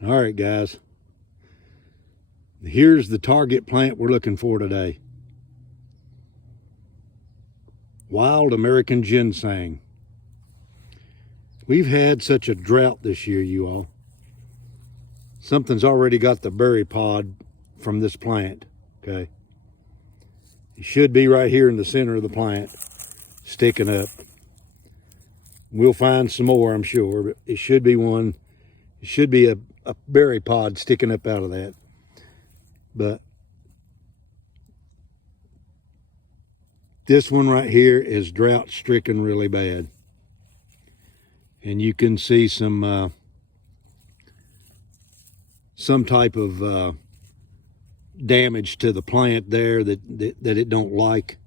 All right, guys. Here's the target plant we're looking for today. Wild American ginseng. We've had such a drought this year, you all. Something's already got the berry pod from this plant, okay? It should be right here in the center of the plant, sticking up. We'll find some more, I'm sure, but it should be one. It should be a berry pod sticking up out of that. But this one right here is drought stricken really bad. And you can see some type of damage to the plant there that it don't like.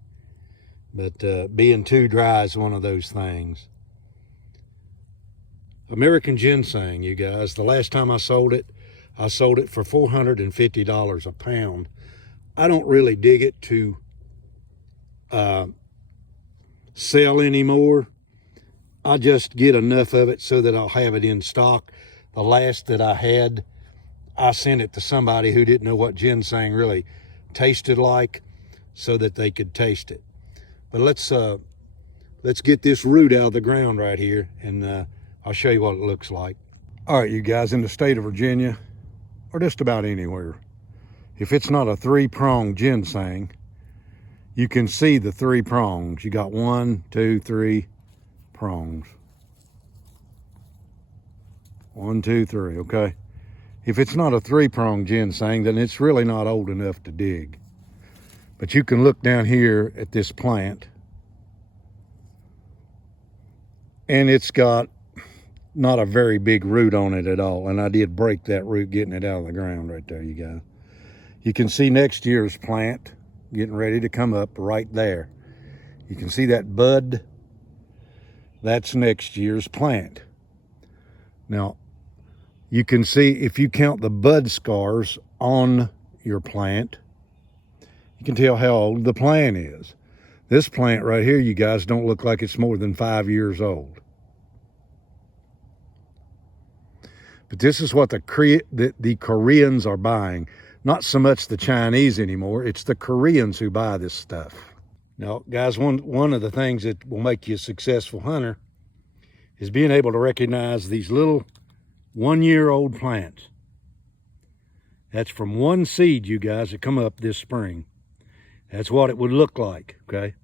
But being too dry is one of those things. American ginseng, you guys. The last time I sold it for $450 a pound. I don't really dig it to sell anymore. I just get enough of it so that I'll have it in stock. The last that I had, I sent it to somebody who didn't know what ginseng really tasted like so that they could taste it. But let's get this root out of the ground right here, and I'll show you what it looks like. All right, you guys, in the state of Virginia, or just about anywhere, if it's not a three-pronged ginseng, you can see the three prongs. You got 1, 2, 3 prongs. 1, 2, 3, okay? If it's not a three-pronged ginseng, then it's really not old enough to dig. But you can look down here at this plant, and it's got not a very big root on it at all. And I did break that root getting it out of the ground right there, you guys. You can see next year's plant getting ready to come up right there. You can see that bud. That's next year's plant. Now, you can see if you count the bud scars on your plant, you can tell how old the plant is. This plant right here, you guys, don't look like it's more than 5 years old. But this is what the Koreans are buying. Not so much the Chinese anymore. It's the Koreans who buy this stuff. Now, guys, one of the things that will make you a successful hunter is being able to recognize these little 1-year-old plants. That's from one seed, you guys, that come up this spring. That's what it would look like, okay?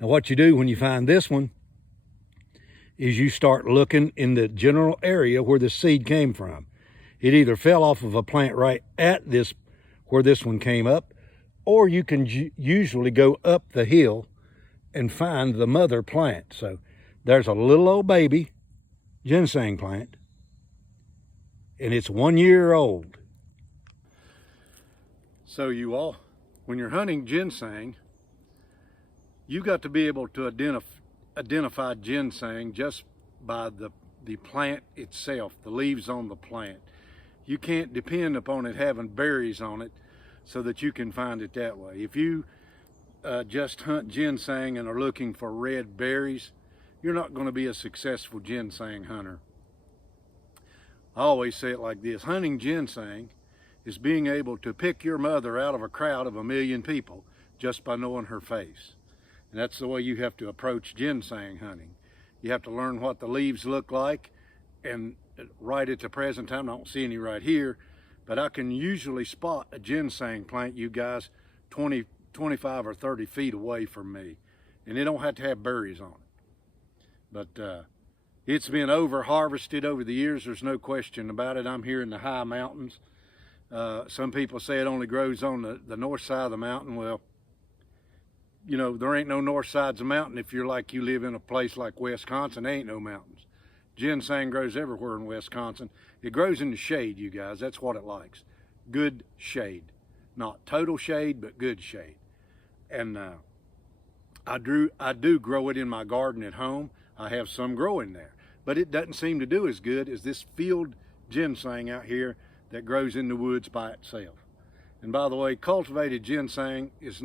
Now, what you do when you find this one is you start looking in the general area where the seed came from. It either fell off of a plant right at this, where this one came up, or you can usually go up the hill and find the mother plant. So there's a little old baby ginseng plant, and it's 1 year old. So you all, when you're hunting ginseng, you got to be able to identify ginseng just by the plant itself, the leaves on the plant. You can't depend upon it having berries on it so that you can find it that way. If you just hunt ginseng and are looking for red berries, you're not going to be a successful ginseng hunter. I always say it like this: hunting ginseng is being able to pick your mother out of a crowd of 1 million people just by knowing her face. And that's the way you have to approach ginseng hunting. You have to learn what the leaves look like, and right at the present time, I don't see any right here, but I can usually spot a ginseng plant, you guys, 20, 25 or 30 feet away from me. And it don't have to have berries on it. But it's been over harvested over the years. There's no question about it. I'm here in the high mountains. Some people say it only grows on the north side of the mountain. Well, you know, there ain't no north sides of mountain. If you're like, you live in a place like Wisconsin, there ain't no mountains. Ginseng grows everywhere in Wisconsin. It grows in the shade, you guys. That's what it likes. Good shade. Not total shade, but good shade. And I do grow it in my garden at home. I have some growing there. But it doesn't seem to do as good as this field ginseng out here that grows in the woods by itself. And by the way, cultivated ginseng does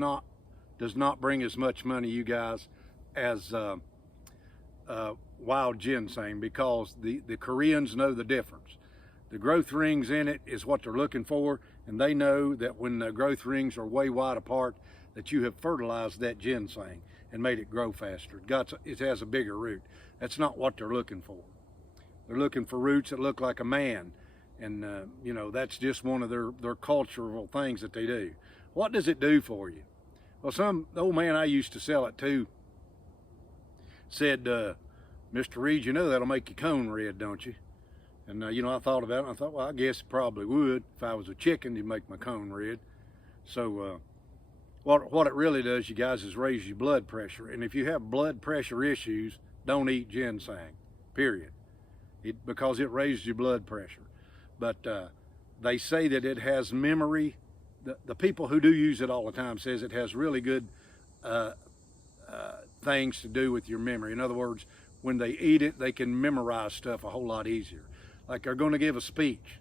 not bring as much money, you guys, as wild ginseng because the Koreans know the difference. The growth rings in it is what they're looking for, and they know that when the growth rings are way wide apart, that you have fertilized that ginseng and made it grow faster. It has a bigger root. That's not what they're looking for. They're looking for roots that look like a man, and you know, that's just one of their cultural things that they do. What does it do for you? Well, the old man I used to sell it to said, Mr. Reed, you know that'll make your cone red, don't you? And you know, I thought about it, and I thought, well, I guess it probably would. If I was a chicken, it'd make my cone red. So what it really does, you guys, is raise your blood pressure. And if you have blood pressure issues, don't eat ginseng, period. Because it raises your blood pressure. But they say that it has memory. The people who do use it all the time says it has really good things to do with your memory. In other words, when they eat it, they can memorize stuff a whole lot easier. Like they're going to give a speech,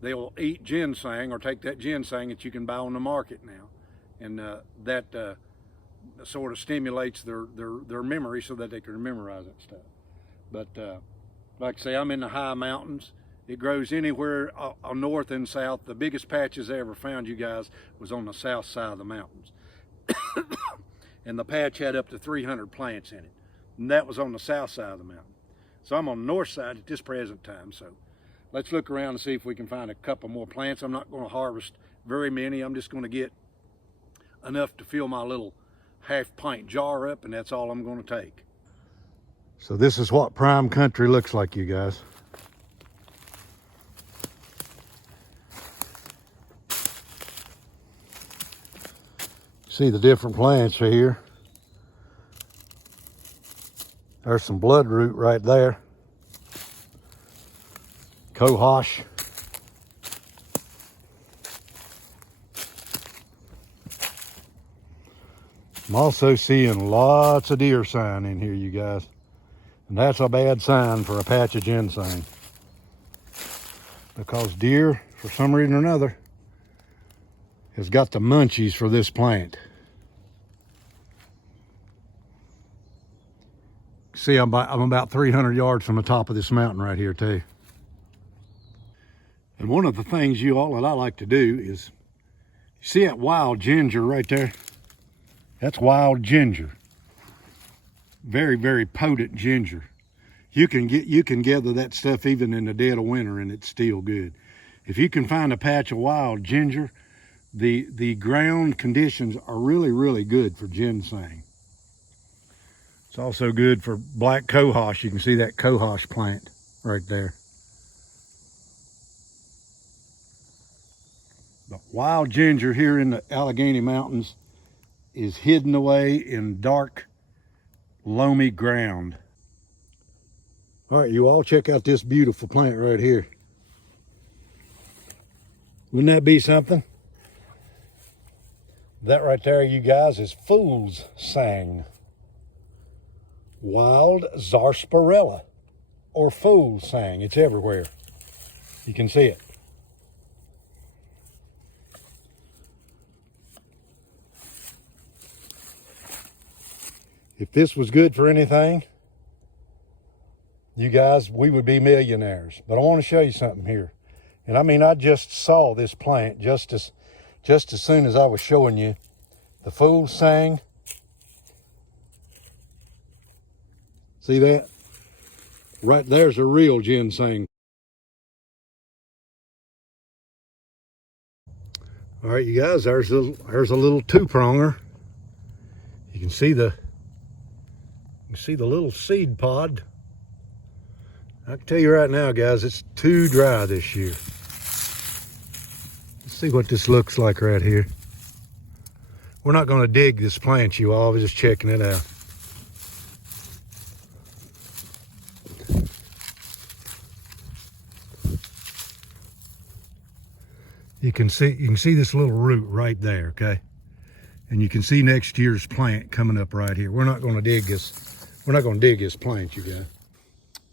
they'll eat ginseng or take that ginseng that you can buy on the market now, and that sort of stimulates their memory so that they can memorize that stuff. But like I say, I'm in the high mountains. It grows anywhere north and south. The biggest patches I ever found, you guys, was on the south side of the mountains. And the patch had up to 300 plants in it. And that was on the south side of the mountain. So I'm on the north side at this present time. So let's look around and see if we can find a couple more plants. I'm not going to harvest very many. I'm just going to get enough to fill my little half-pint jar up, and that's all I'm going to take. So this is what prime country looks like, you guys. See the different plants here. There's some bloodroot right there. Cohosh. I'm also seeing lots of deer sign in here, you guys. And that's a bad sign for a patch of ginseng. Because deer, for some reason or another, has got the munchies for this plant. See, I'm about 300 yards from the top of this mountain right here too. And one of the things, you all, that I like to do is, you see that wild ginger right there? That's wild ginger. Very, very potent ginger. You can gather that stuff even in the dead of winter and it's still good. If you can find a patch of wild ginger, the ground conditions are really, really good for ginseng. It's also good for black cohosh. You can see that cohosh plant right there. The wild ginger here in the Allegheny Mountains is hidden away in dark, loamy ground. All right, you all, check out this beautiful plant right here. Wouldn't that be something? That right there, you guys, is fool's sang. Wild sarsaparilla, or fool's sang. It's everywhere. You can see it. If this was good for anything, you guys, we would be millionaires. But I want to show you something here. And I mean, I just saw this plant just as soon as I was showing you the fool's sang. See that? Right there's a real ginseng. All right, you guys, there's a little two-pronger. You can see the little seed pod. I can tell you right now, guys, it's too dry this year. Let's see what this looks like right here. We're not going to dig this plant, you all. We're just checking it out. You can see this little root right there, okay? And you can see next year's plant coming up right here. We're not going to dig this. We're not going to dig this plant, you guys.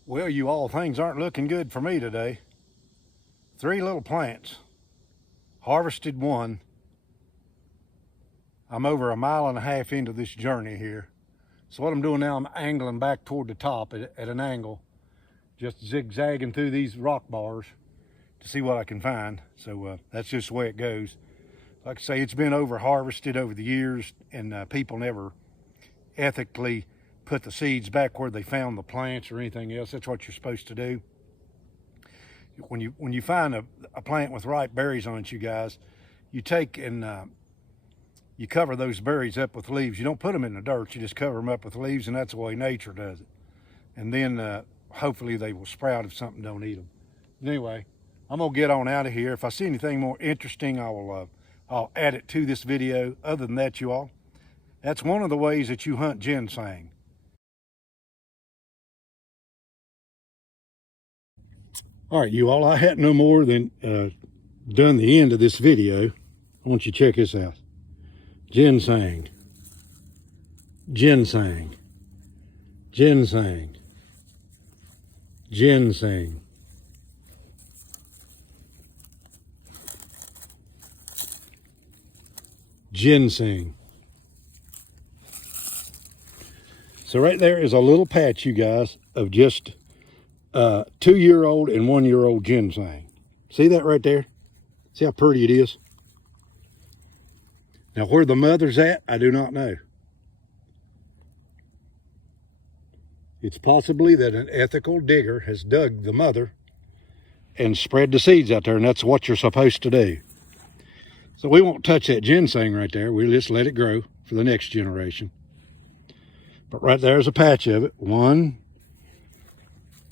Well, you all, things aren't looking good for me today. 3 little plants. Harvested 1. I'm over 1.5 miles into this journey here. So what I'm doing now, I'm angling back toward the top at an angle, just zigzagging through these rock bars to see what I can find. So that's just the way it goes. Like I say, it's been over harvested over the years, and people never ethically put the seeds back where they found the plants or anything else. That's what you're supposed to do. When you find a plant with ripe berries on it, you guys, you take and you cover those berries up with leaves. You don't put them in the dirt, you just cover them up with leaves, and that's the way nature does it. And then hopefully they will sprout if something don't eat them. But anyway, I'm gonna get on out of here. If I see anything more interesting, I'll add it to this video. Other than that, you all, that's one of the ways that you hunt ginseng. All right, you all, I hadn't no more than done the end of this video. I want you to check this out. Ginseng, ginseng, ginseng, ginseng. Ginseng. So right there is a little patch, you guys, of just 2-year-old and 1-year-old ginseng. See that right there? See how pretty it is? Now where the mother's at, I do not know. It's possibly that an ethical digger has dug the mother and spread the seeds out there, and that's what you're supposed to do. So we won't touch that ginseng right there. We'll just let it grow for the next generation. But right there's a patch of it. 1,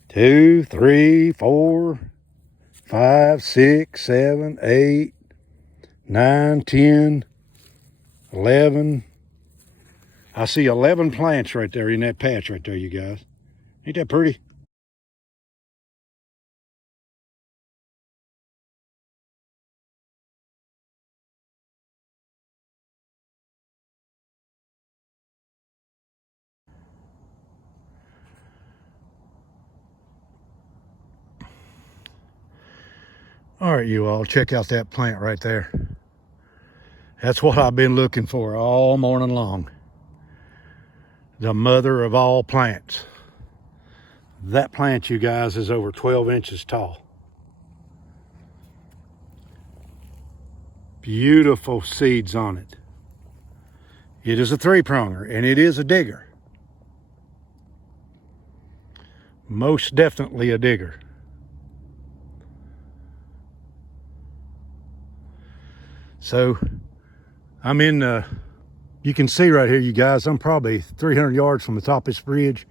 2, 3, 4, 5, 6, 7, 8, 9, 10, 11. I see 11 plants right there in that patch right there, you guys. Ain't that pretty? All right, you all, check out that plant right there. That's what I've been looking for all morning long. The mother of all plants. That plant, you guys, is over 12 inches tall. Beautiful seeds on it. It is a 3-pronger, and it is a digger. Most definitely a digger. So I'm in, you can see right here, you guys, I'm probably 300 yards from the top of this bridge.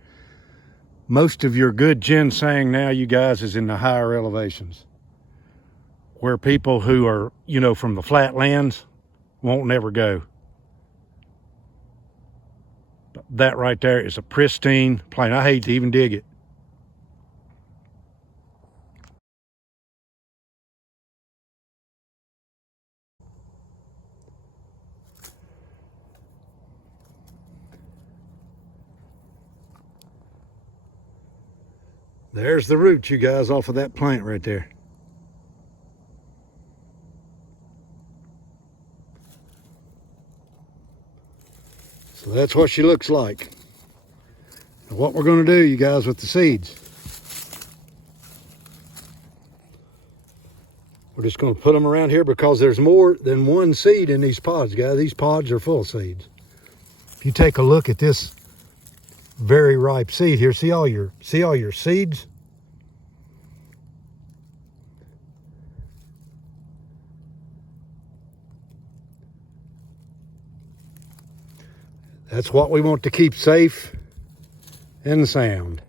Most of your good ginseng now, you guys, is in the higher elevations, where people who are, you know, from the flatlands won't never go. But that right there is a pristine plant. I hate to even dig it. There's the roots, you guys, off of that plant right there. So that's what she looks like. And what we're going to do, you guys, with the seeds, we're just going to put them around here because there's more than one seed in these pods, guys. These pods are full of seeds. If you take a look at this very ripe seed here, see all your seeds? That's what we want to keep safe and sound.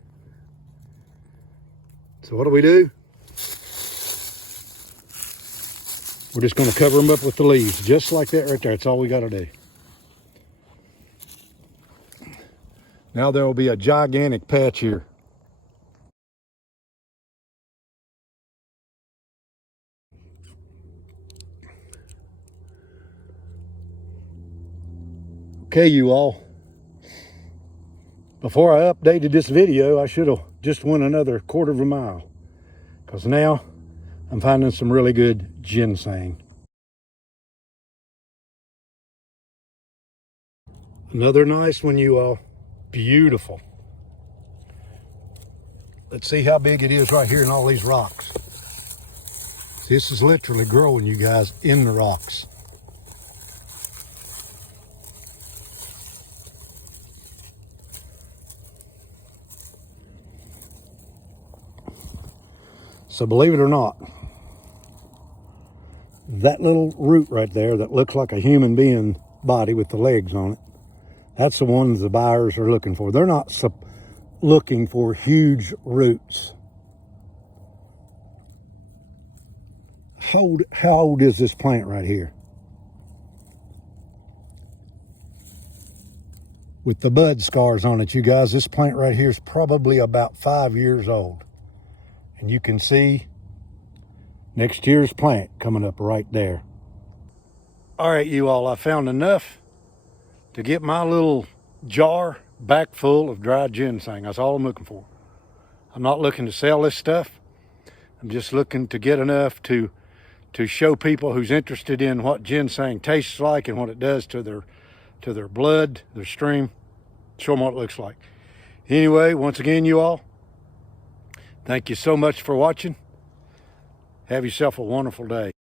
So what do? We're just going to cover them up with the leaves, just like that right there. That's all we got to do. Now there will be a gigantic patch here. Okay, you all. Before I updated this video, I should have just went another 1/4 of a mile, because now I'm finding some really good ginseng. Another nice one, you all. beautiful. Let's see how big it is right here in all these rocks. This is literally growing, you guys, in the rocks. So believe it or not, that little root right there that looks like a human being body with the legs on it, that's the ones the buyers are looking for. They're not looking for huge roots. How old is this plant right here? With the bud scars on it, you guys, this plant right here is probably about 5 years old. And you can see next year's plant coming up right there. All right, you all, I found enough to get my little jar back full of dried ginseng. That's all I'm looking for. I'm not looking to sell this stuff. I'm just looking to get enough to show people who's interested in what ginseng tastes like and what it does to their blood, their stream. Show them what it looks like. Anyway, once again, you all, thank you so much for watching. Have yourself a wonderful day.